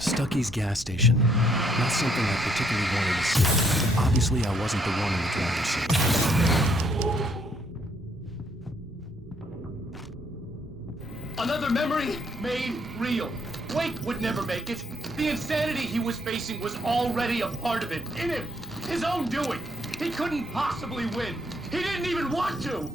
Stucky's gas station. Not something I particularly wanted to see. Obviously, I wasn't the one in the driver's seat. Another memory made real. Wake would never make it. The insanity he was facing was already a part of it, in him, his own doing. He couldn't possibly win. He didn't even want to.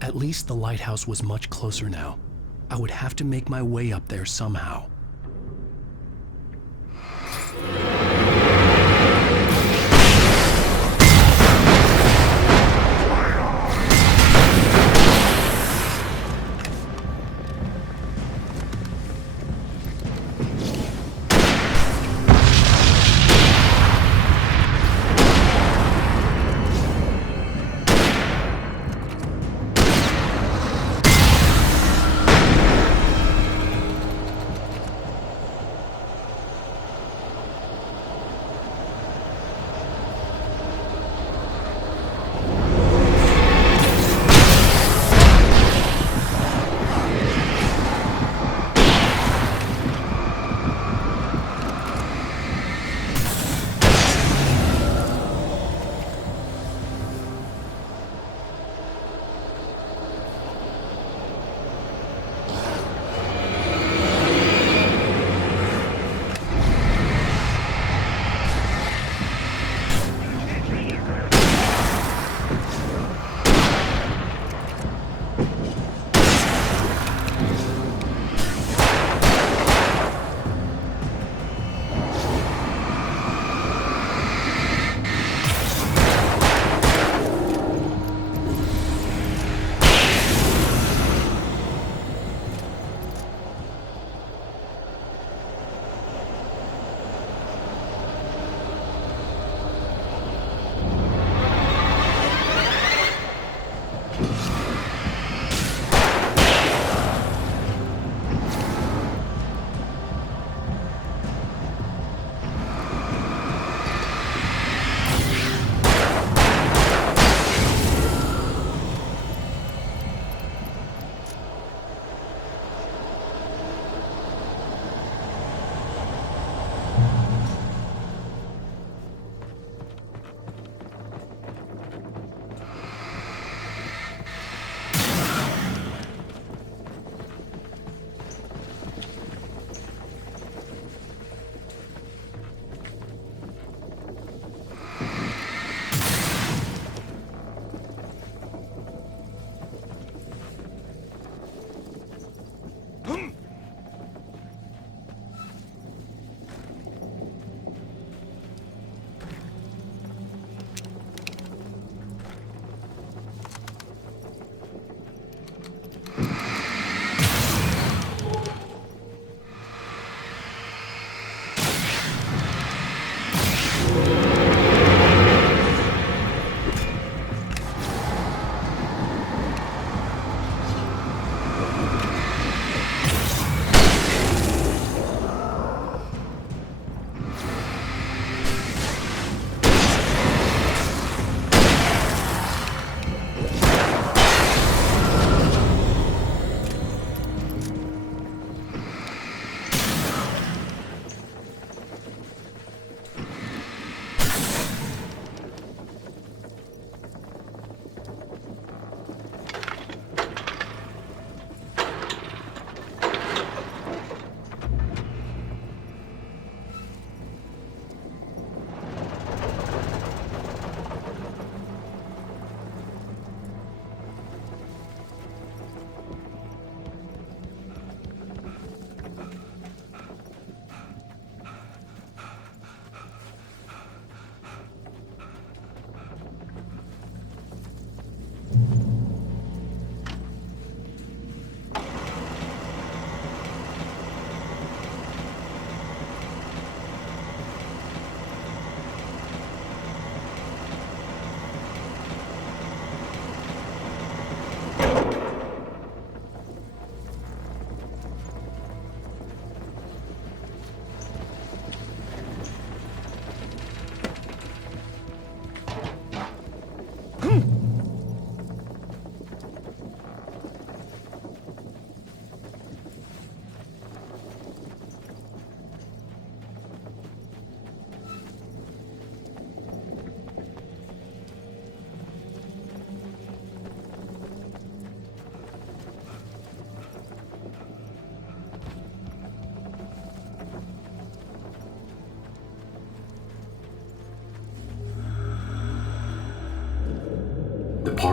At least the lighthouse was much closer now. I would have to make my way up there somehow.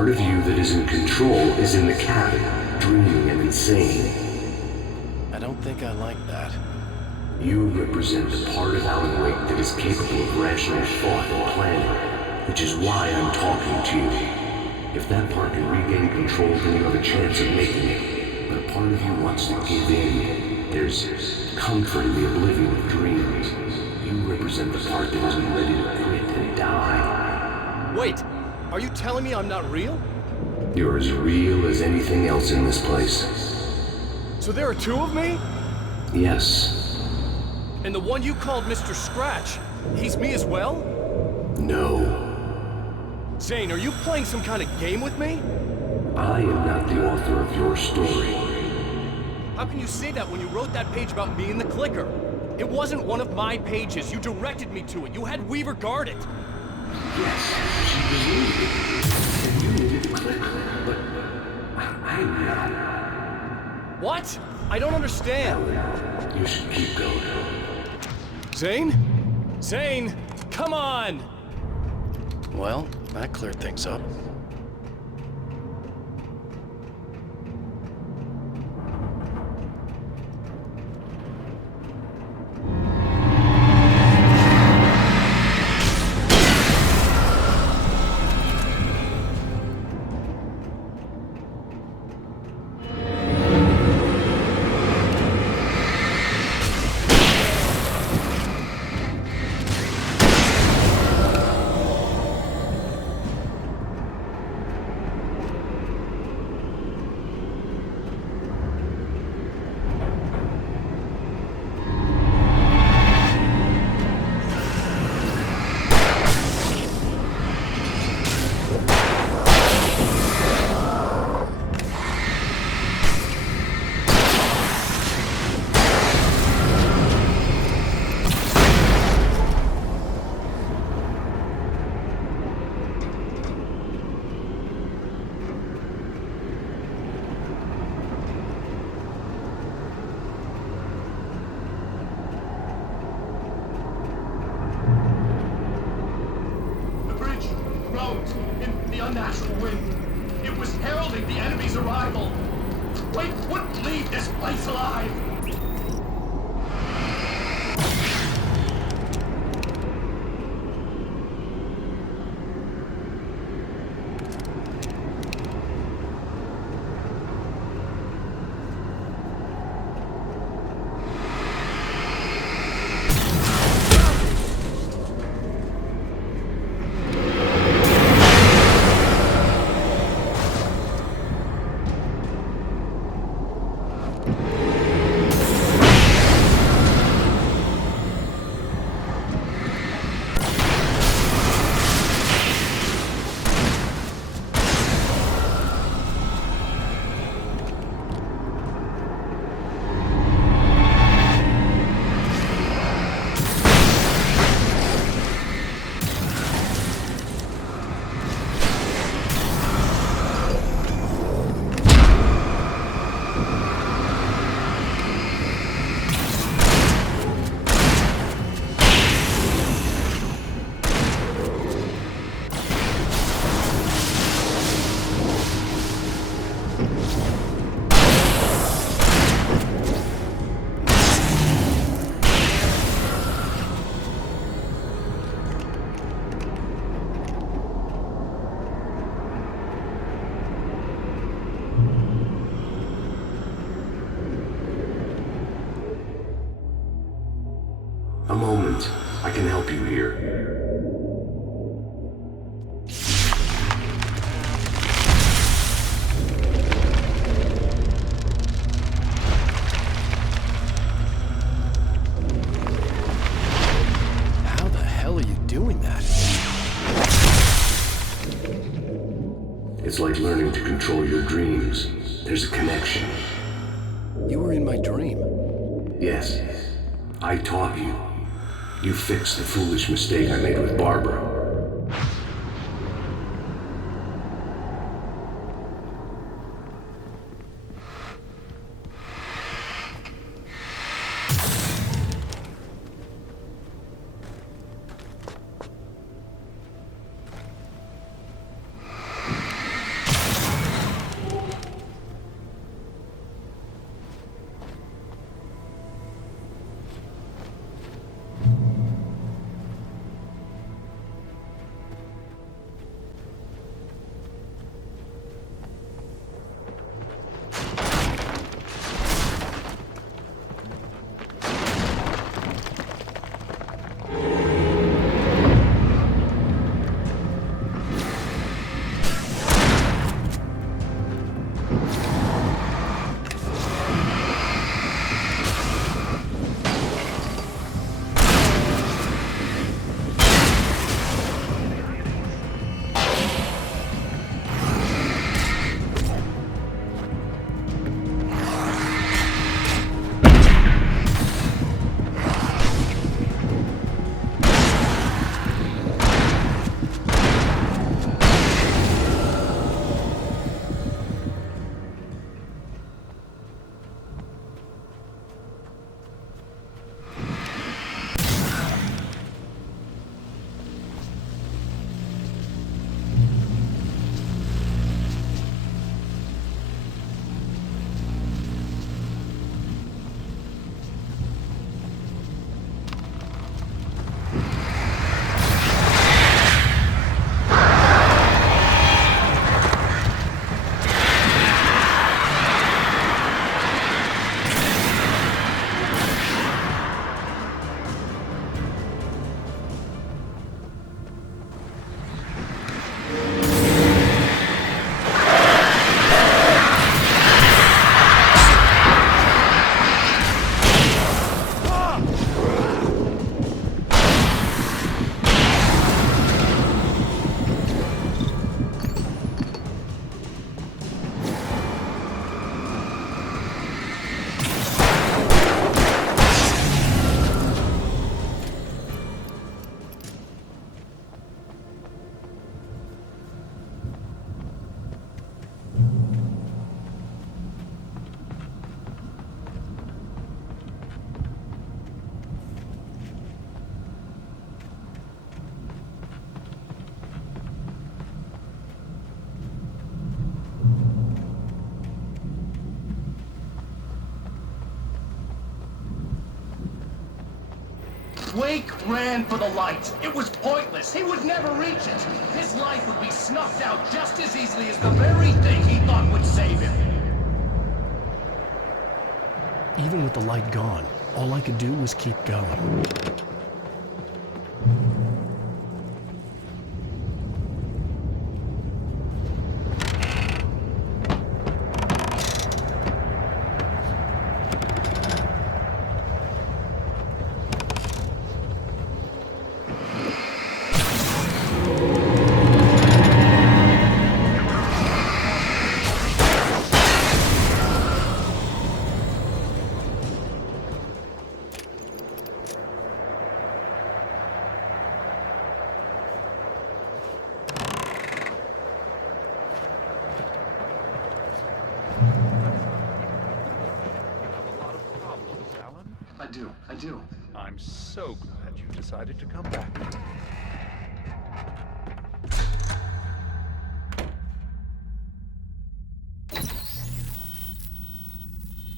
part of you that is in control is in the cabin, dreaming and insane. I don't think I like that. You represent the part of Alan Wake that is capable of rational thought and planning, which is why I'm talking to you. If that part can regain control, then you have a chance of making it. But a part of you wants to give in. There's comfort in the oblivion of dreams. You represent the part that isn't ready to quit and die. Wait, are you telling me I'm not real? You're as real as anything else in this place. So there are two of me? Yes. And the one you called Mr. Scratch, he's me as well? No. Zane, are you playing some kind of game with me? I am not the author of your story. How can you say that when you wrote that page about me in the clicker? It wasn't one of my pages. You directed me to it. You had Weaver guard it. Yes, she believed it. And you needed the clicker, but I'm not. What? I don't understand. Alan, you should keep going. Zane? Zane, come on! Well, that cleared things up. In the unnatural wind. It was heralding the enemy's arrival. Wait wouldn't leave this place alive. A moment. I can help you here. How the hell are you doing that? It's like learning to control your dreams. There's a connection. You were in my dream. Yes. I taught you. You fixed the foolish mistake I made with Barbara. Wake ran for the light. It was pointless. He would never reach it. His life would be snuffed out just as easily as the very thing he thought would save him. Even with the light gone, all I could do was keep going. I do. I'm so glad you decided to come back.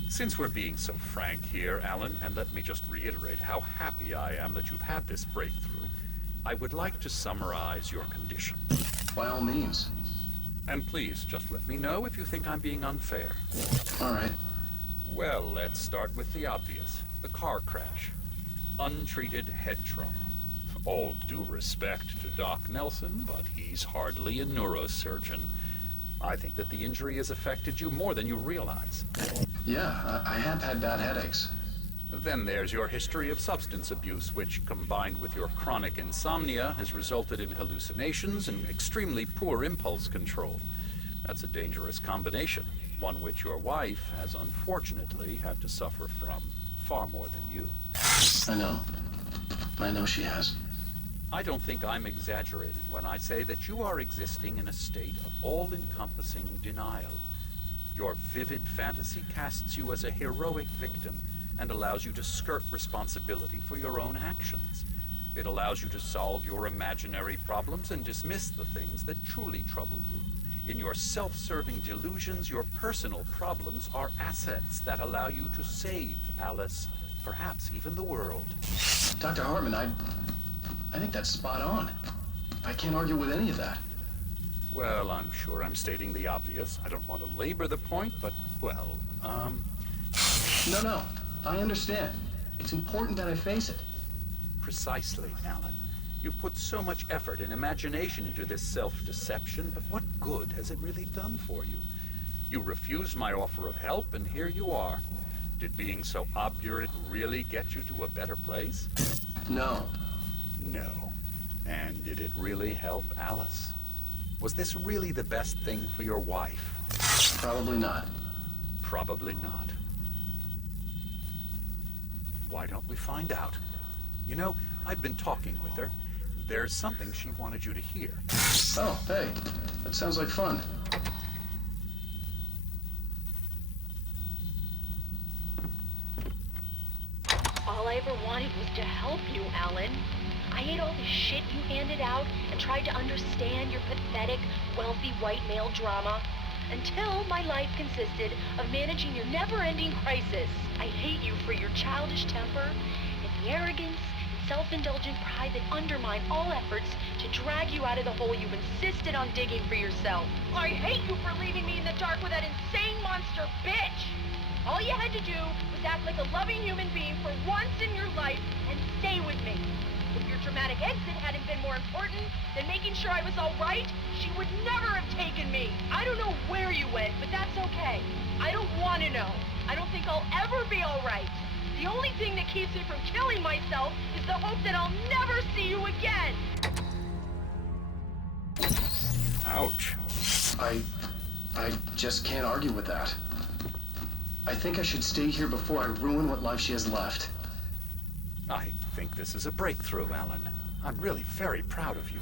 Since we're being so frank here, Alan, and let me just reiterate how happy I am that you've had this breakthrough, I would like to summarize your condition. By all means. And please, just let me know if you think I'm being unfair. All right. Well, let's start with the obvious. The car crash. Untreated head trauma. All due respect to Doc Nelson, but he's hardly a neurosurgeon. I think that the injury has affected you more than you realize. Yeah, I have had bad headaches. Then there's your history of substance abuse, which, combined with your chronic insomnia, has resulted in hallucinations and extremely poor impulse control. That's a dangerous combination, one which your wife has unfortunately had to suffer from far more than you. I know she has. I don't think I'm exaggerating when I say that you are existing in a state of all-encompassing denial. Your vivid fantasy casts you as a heroic victim and allows you to skirt responsibility for your own actions. It allows you to solve your imaginary problems and dismiss the things that truly trouble you. In your self-serving delusions, your personal problems are assets that allow you to save Alice, perhaps even the world. Dr. Hartman, I think that's spot on. I can't argue with any of that. Well, I'm sure I'm stating the obvious. I don't want to labor the point, but, well, No, I understand. It's important that I face it. Precisely, Alan. You've put so much effort and imagination into this self-deception, but what good has it really done for you? You refused my offer of help, and here you are. Did being so obdurate really get you to a better place? No. No. And did it really help Alice? Was this really the best thing for your wife? Probably not. Probably not. Why don't we find out? You know, I've been talking with her. There's something she wanted you to hear. Oh, hey. That sounds like fun. All I ever wanted was to help you, Alan. I ate all the shit you handed out and tried to understand your pathetic, wealthy white male drama until my life consisted of managing your never-ending crisis. I hate you for your childish temper and the arrogance and self-indulgent pride that undermine all efforts to drag you out of the hole you've insisted on digging for yourself. I hate you for leaving me in the dark with that insane monster bitch! All you had to do was act like a loving human being for once in your life and stay with me. If your dramatic exit hadn't been more important than making sure I was all right, she would never have taken me. I don't know where you went, but that's okay. I don't want to know. I don't think I'll ever be all right. The only thing that keeps me from killing myself is the hope that I'll never see you again. Ouch. I just can't argue with that. I think I should stay here before I ruin what life she has left. I think this is a breakthrough, Alan. I'm really very proud of you.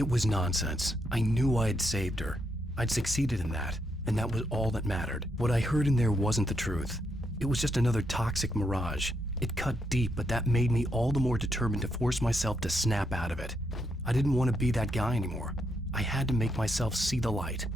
It was nonsense. I knew I had saved her. I'd succeeded in that, and that was all that mattered. What I heard in there wasn't the truth. It was just another toxic mirage. It cut deep, but that made me all the more determined to force myself to snap out of it. I didn't want to be that guy anymore. I had to make myself see the light.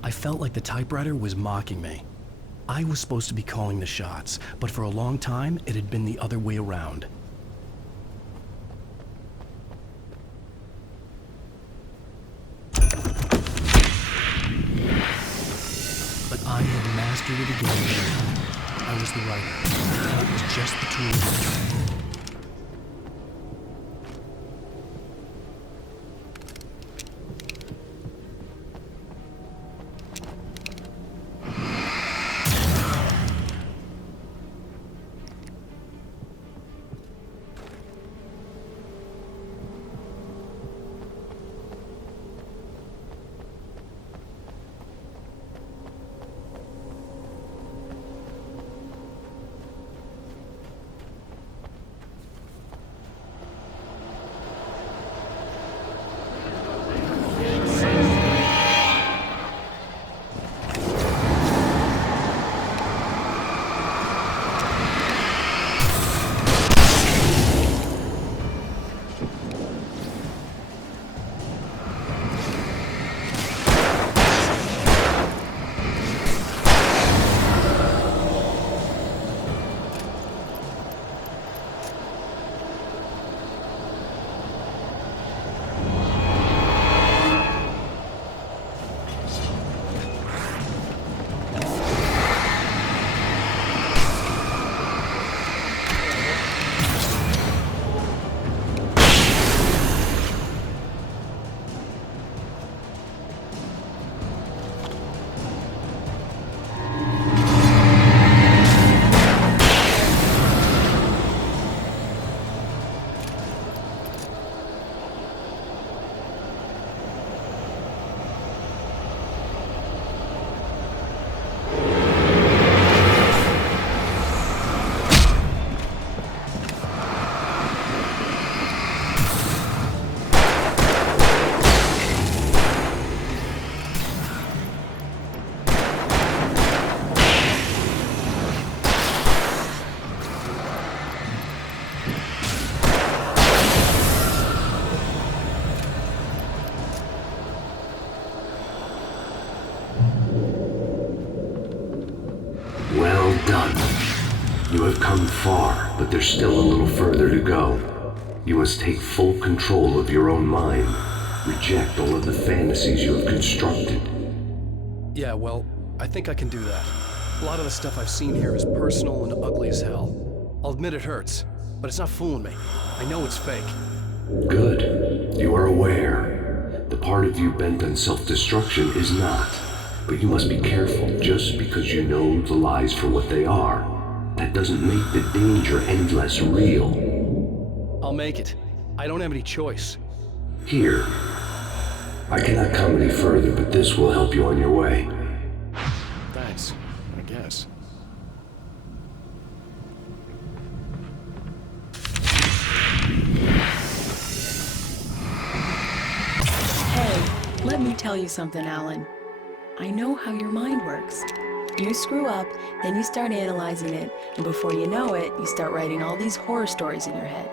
I felt like the typewriter was mocking me. I was supposed to be calling the shots, but for a long time, it had been the other way around. But I had mastered it again. I was the writer, and it was just the tool. You have come far, but there's still a little further to go. You must take full control of your own mind. Reject all of the fantasies you have constructed. Yeah, well, I think I can do that. A lot of the stuff I've seen here is personal and ugly as hell. I'll admit it hurts, but it's not fooling me. I know it's fake. Good. You are aware. The part of you bent on self-destruction is not. But you must be careful. Just because you know the lies for what they are, that doesn't make the danger any less real. I'll make it. I don't have any choice. Here. I cannot come any further, but this will help you on your way. Thanks, I guess. Hey, let me tell you something, Alan. I know how your mind works. You screw up, then you start analyzing it, and before you know it, you start writing all these horror stories in your head.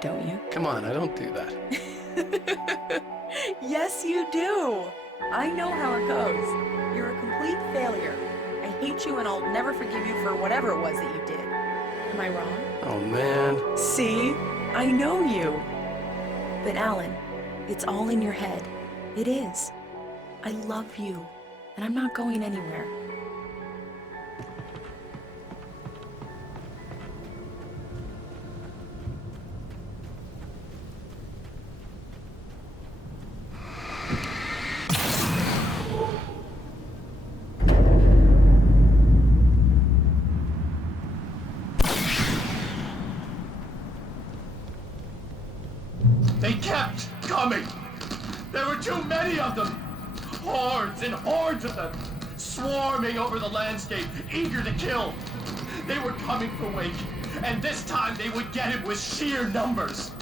Don't you? Come on, I don't do that. Yes, you do. I know how it goes. You're a complete failure. I hate you and I'll never forgive you for whatever it was that you did. Am I wrong? Oh, man. See? I know you. But Alan, it's all in your head. It is. I love you, and I'm not going anywhere. They kept coming. There were too many of them. Hordes and hordes of them, swarming over the landscape, eager to kill. They were coming for Wake, and this time they would get him with sheer numbers.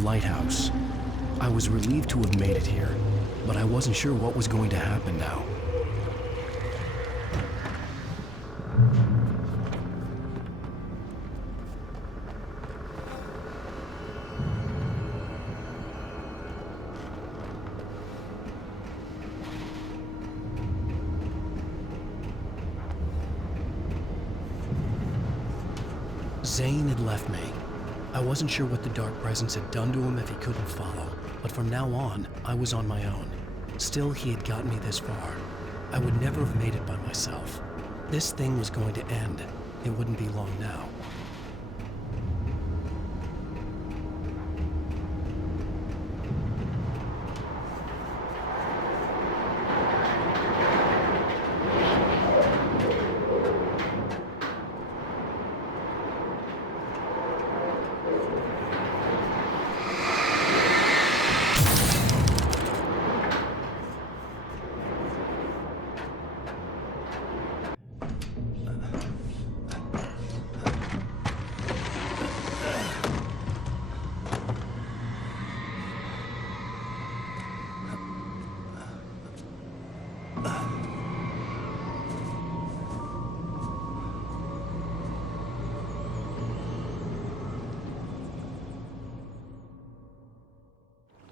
lighthouse. I was relieved to have made it here, but I wasn't sure what was going to happen now. Zane had left me. I wasn't sure what the dark presence had done to him if he couldn't follow, but from now on, I was on my own. Still, he had gotten me this far. I would never have made it by myself. This thing was going to end. It wouldn't be long now.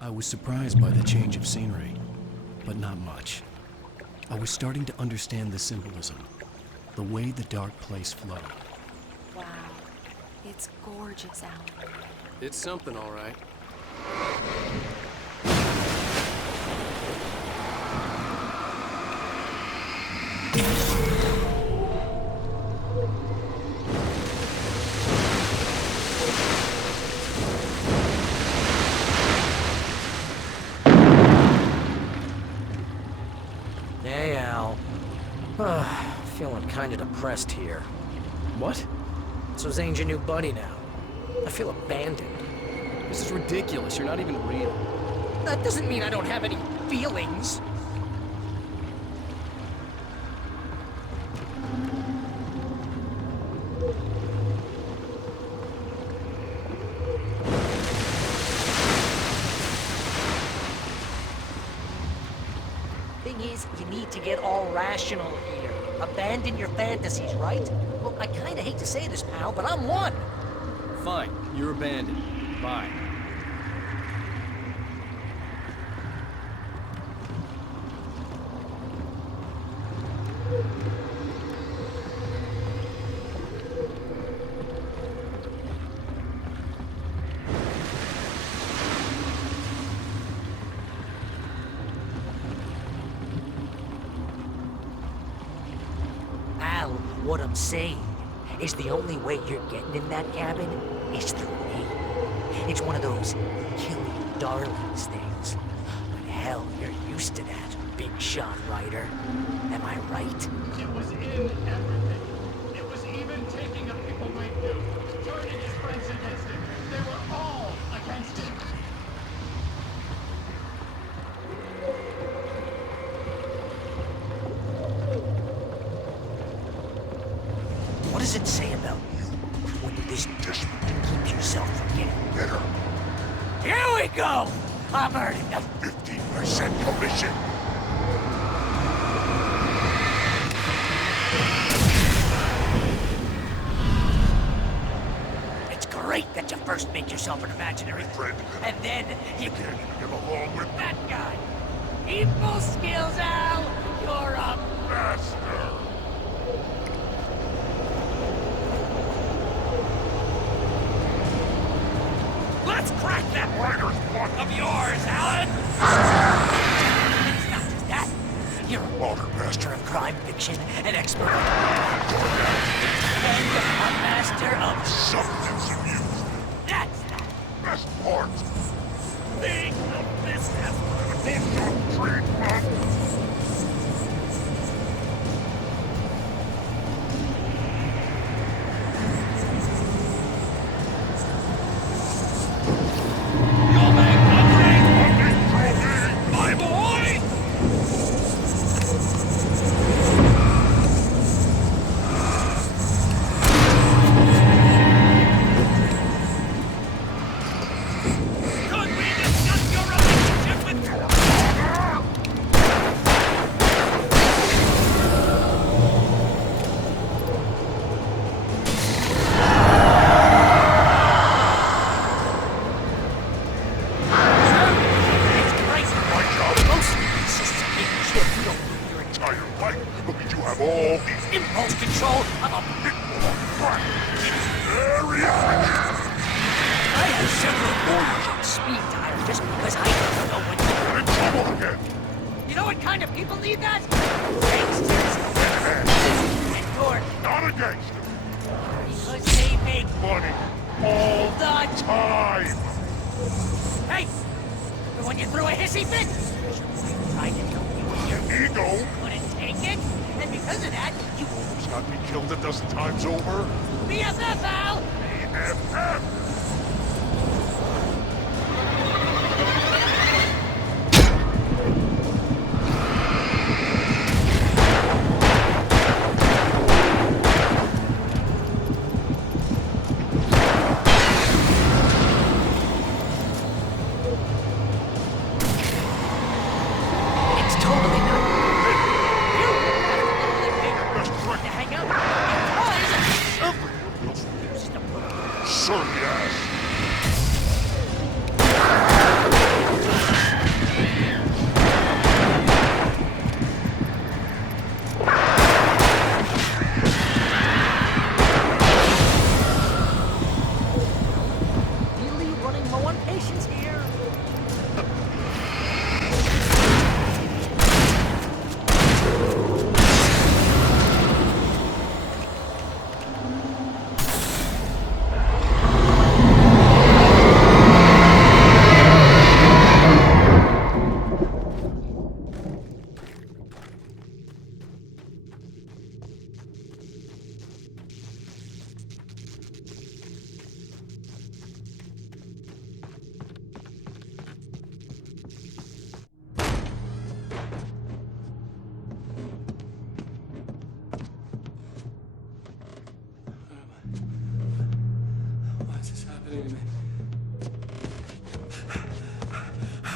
I was surprised by the change of scenery, but not much. I was starting to understand the symbolism, the way the dark place flowed. Wow, it's gorgeous, Alan. It's something, all right. Hey, Al. Feeling kinda depressed here. What? So Zane's your new buddy now. I feel abandoned. This is ridiculous. You're not even real. That doesn't mean I don't have any feelings. Thing is, you need to get all rational here. Abandon your fantasies, right? Look, I kinda hate to say this, pal, but I'm one. Fine. You're abandoned. Bye. Al, what I'm saying is the only way you're getting in that cabin is through me. It's one of those kill your darlings things. But hell, you're used to that, big shot writer. Am I right? It was in everything. It was even taking a people we knew, turning his friends against him. They were all against him. What does it say about you when you're this desperate to keep yourself from getting better? Here we go! I'm earning a 15% commission. It's great that you first make yourself an imaginary friend, and then you can't even get along with that guy. Evil skills, Al! You're a master! Let's crack that writer's block of yours, Alan! It's not just that. You're a modern master of crime fiction, an expert on and a master of substance abuse. That's the best part. Think of this as social treatment. impulse control of a big I have several orders on speed dial just because I don't know when you're in trouble again. You know what kind of people need that? Gangsters. And you're not a gangster. Because they make money all the time. Hey, but when you threw a hissy fit, you tried to help you with your ego. Couldn't take it, and because of that, you almost got me killed a dozen times over. BFF, Al! BFF!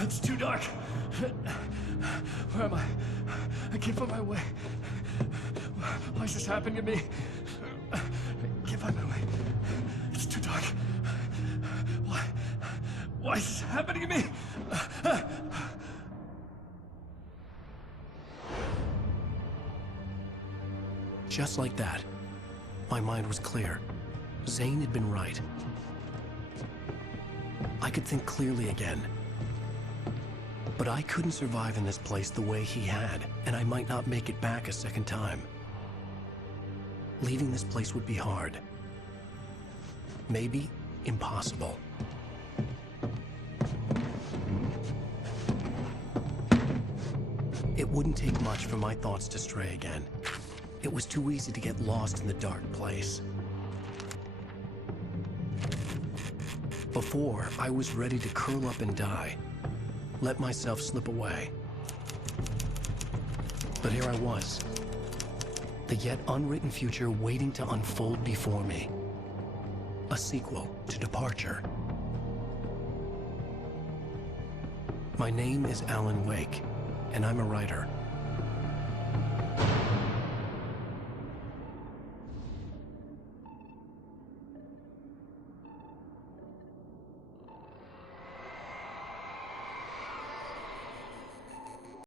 It's too dark. Where am I? I can't find my way. Why is this happening to me? I can't find my way. It's too dark. Why is this happening to me? Just like that, my mind was clear. Zane had been right. I could think clearly again. But I couldn't survive in this place the way he had, and I might not make it back a second time. Leaving this place would be hard. Maybe impossible. It wouldn't take much for my thoughts to stray again. It was too easy to get lost in the dark place. Before, I was ready to curl up and die. Let myself slip away. But here I was. The yet unwritten future waiting to unfold before me. A sequel to Departure. My name is Alan Wake, and I'm a writer.